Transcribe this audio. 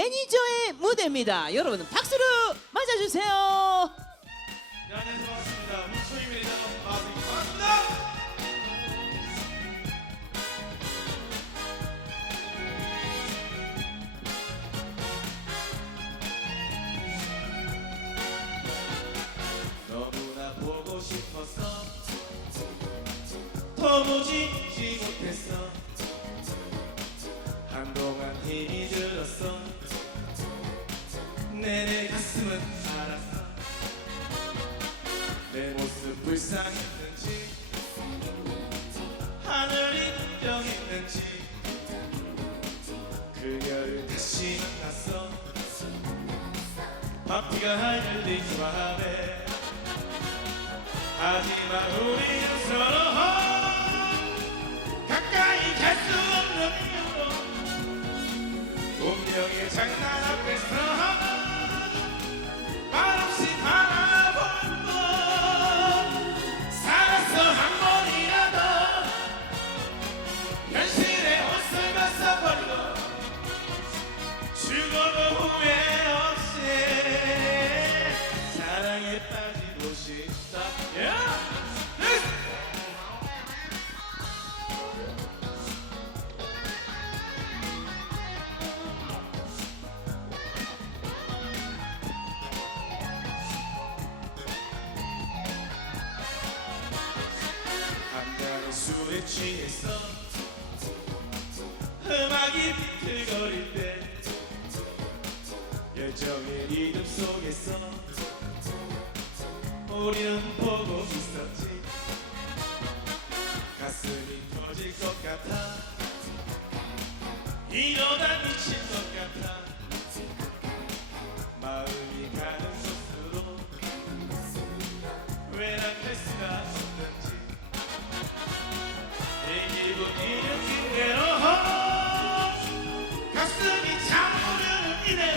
매니저의 무대입니다. 여러분 박수로 맞아주세요. 네, 안녕하세요 반갑습니다 문초희 매니저 반갑습니다 너무나 보고 싶었어 도무지 불쌍했는지 하늘이 인정했는지 그녀를 다시 만났어. 밤비가 하늘린 밤에 하지만 우리는 서로 가까이 갈 수 없는 운명의 장난 술에 취했어 음악이 비틀거릴 때 열정의 리듬 속에서 우리는 보고 있었지. 가슴이 터질 것 같아 가